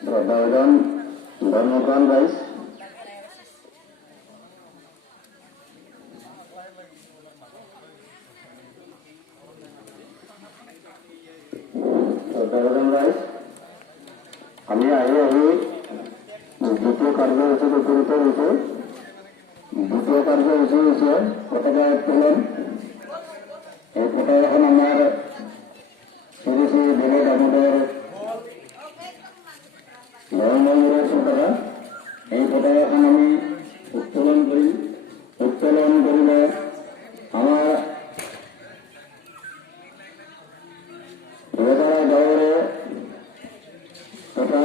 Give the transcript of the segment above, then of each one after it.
শ্রদ্ধাভাজন ধর্মপ্রাণ rice, rice. আমি দ্বিতীয় কার্যসূচির উপনীত হয়েছে। দ্বিতীয় কার্যসূচি হচ্ছে পতাকা উত্তোলন। এই পতাকা এখন আমার শ্রী শ্রী দেব দামোদর মন্দিরের পতাকা। এই পতাকা এখন আমি উত্তোলন করি। উত্তোলন করিলে আমার রোজারা গাঁৱৰে তথা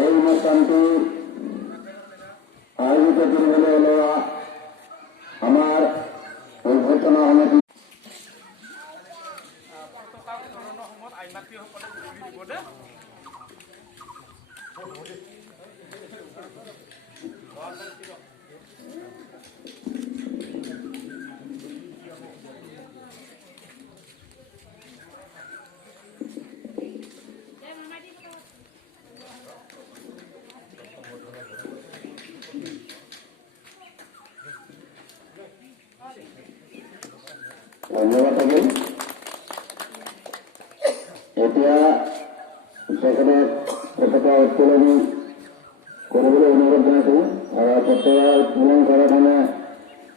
এই অনুষ্ঠানটি আয়োজিত কৰিবলৈ ওলোৱা আমাৰ অভ্যৰ্থনা সমিতি ধন্যবাদ থাকিল। এতিয়া তেখেতক পতাকা উত্তোলন কৰিবলৈ অনুৰোধ জনাইছোঁ। পতাকা উত্তোলন কৰাৰ কাৰণে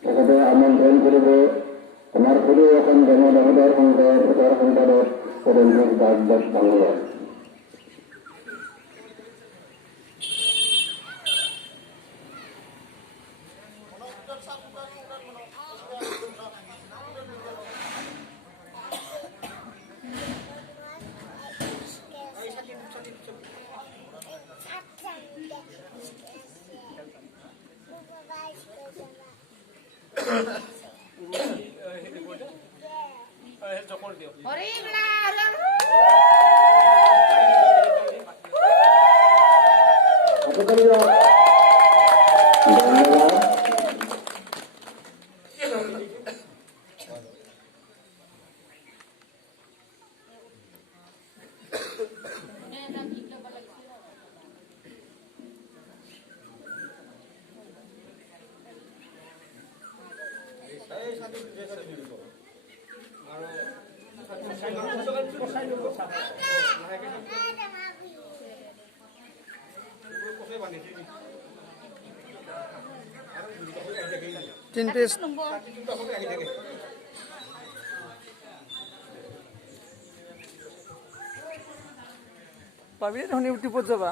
তেখেতে আমন্ত্ৰণ কৰিব আমাৰ সৰু এখন দামোদৰ সংঘৰ প্ৰচাৰ সম্পাদক পদঞ্জল দাস ডাঙৰীয়া। পাবি তখন ইউটিউবত যাবা।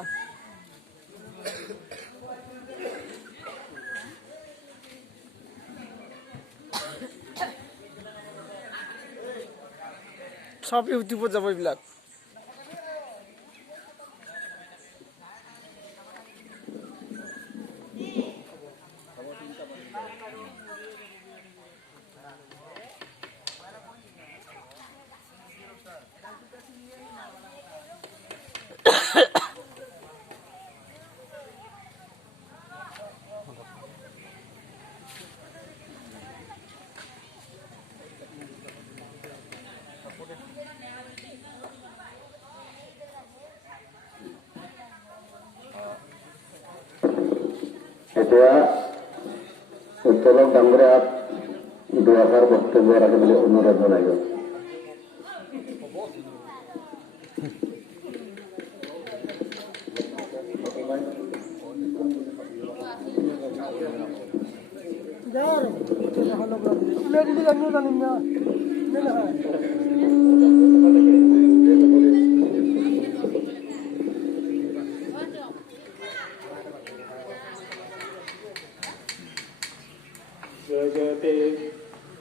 সব ইউটিউবত যাব এইবিলাক। এতিয়া উত্তোলক ডাঙৰীয়াক দুআষাৰ বক্তব্য ৰাখিবলৈ অনুৰোধ জনাইছোঁ। জয়তে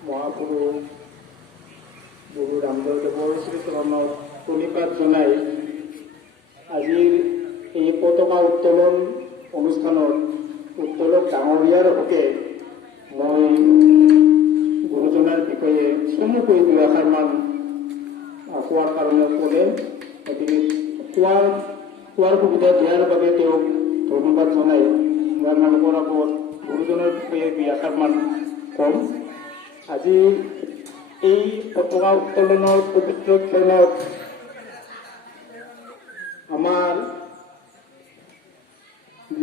মহাপুৰুষ গুৰু ৰামদেৱদেৱৰ শ্ৰীচৰণত প্ৰণিপাত জনাই আজিৰ এই পতাকা উত্তোলন অনুষ্ঠানত উত্তোলক ডাঙৰীয়াৰ হকে মই গুৰুজনাৰ বিষয়ে চমুকৈ দুআষাৰমান কোৱাৰ কাৰণে ক'লে, গতিকে কোৱাৰ সুবিধা দিয়াৰ বাবে তেওঁক ধন্যবাদ জনাই মই আপোনালোকৰ আগত গুৰুজনাৰ বিষয়ে দুআষাৰমান কম। আজি এই পতাকা উত্তোলনৰ পবিত্ৰ ক্ষণত আমাৰ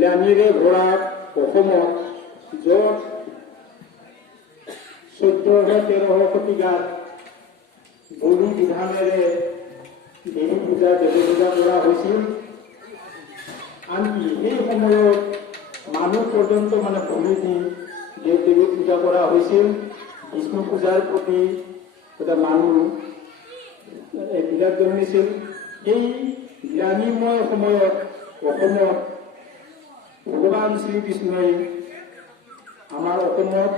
জ্ঞানীৰে ভৰা অসমত য'ত 1400-1300 শতিকাত বলি বিধানেৰে দেৱী পূজা দেৱী পূজা কৰা হৈছিল। আনকি সেই সময়ত মানুহ পৰ্যন্ত মানে বলি দি দেৱ দেৱী পূজা কৰা হৈছিল। বিষ্ণু পূজাৰ প্ৰতি এটা মানুহ বিৰাট জন্মিছিল। এই জ্ঞানীময় সময়ত অসমত ভগৱান শ্ৰীকৃষ্ণই আমাৰ অসমত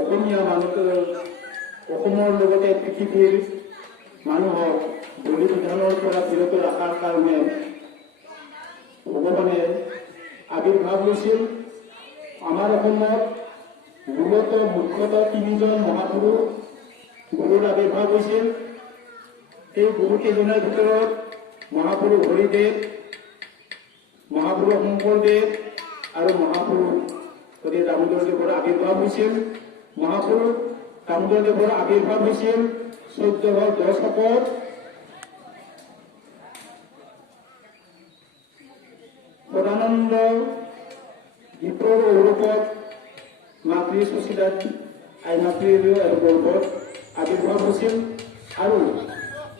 অসমীয়া মানুহ অসমৰ লগতে পৃথিৱীৰ মানুহক বলি বিধানৰ পৰা বিৰত ৰখাৰ কাৰণে ভগৱানে আৱিৰ্ভাৱ লৈছিল। আমাৰ অসমত মূলতঃ মুখ্যতঃ 3জন মহাপুৰুষ গুৰুৰ আৱিৰ্ভাৱ হৈছিল। এই গুৰুকেইজনৰ ভিতৰত মহাপুৰুষ হৰিদেৱ, মহাপুৰুষ শংকৰদেৱ আৰু মহাপুৰুষ দামোদৰদেৱৰ আৱিৰ্ভাৱ হৈছিল। মহাপুৰুষ দামোদৰদেৱৰ আৱিৰ্ভাৱ হৈছিল 1410 শকত। সদানন্দ দ্বীপৰ ঔৰপত মাতৃ সুচিদাত আইমাতৃৰ গৰ্ভত আৱিৰ্ভাৱ হৈছিল। আৰু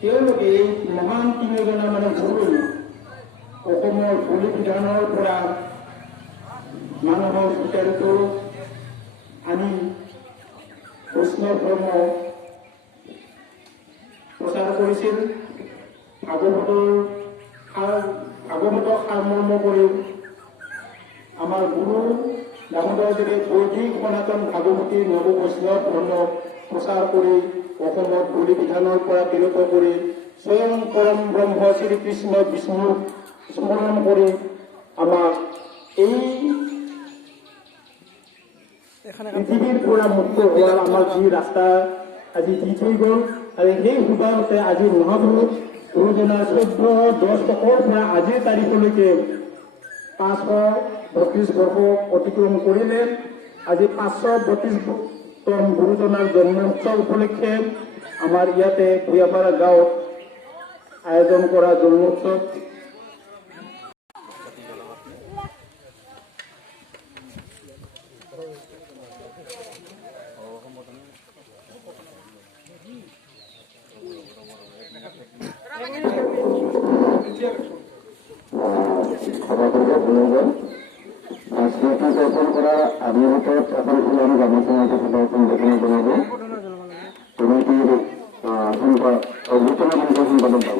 তেওঁলোকে এই মহান 3জনা মানে গুৰু অসমৰ বলি বিধানৰ পৰা মানুহক বিতাড়িত আনি বৈষ্ণৱ ধৰ্ম প্ৰচাৰ কৰিছিল। ভাগৱতক সাৰমৰ্ম কৰি আমাৰ গুৰু দামোদৰদেৱে বৈদিক সনাতন ভাগৱতী নৱ বৈষ্ণৱ ধৰ্ম প্ৰচাৰ কৰি অসমত বলি বিধানৰ পৰা বিৰত কৰি স্বয়ং পৰম ব্ৰহ্ম শ্ৰীকৃষ্ণ বিষ্ণুক স্মৰণ কৰি আমাক এই পৃথিৱীৰ পৰা মুক্ত হোৱাৰ আমাৰ যি ৰাস্তা আজি দি থৈ গ'ল। আৰু সেই সুবাৰতে আজি মহাপুৰুষ গুৰুজনাৰ 1410 শকৰ পৰা আজিৰ তাৰিখলৈকে 532 বৰ্ষ অতিক্ৰম কৰিলে। আজি 532তম গুৰুজনাৰ জন্ম উৎসৱ উপলক্ষে আমাৰ ইয়াতে ভূঞাপাৰা গাঁৱত আয়োজন কৰা জন্ম উৎসৱ। সভাপতি শুনিব স্মৃতি দৰ্শন কৰা আদিৰ ভিতৰত এখন ফুলাম গামোচা প্ৰদৰ্শন দেখিব জনাব। কমিটিৰ অভ্যৰ্থনা সম্পাদন পাব।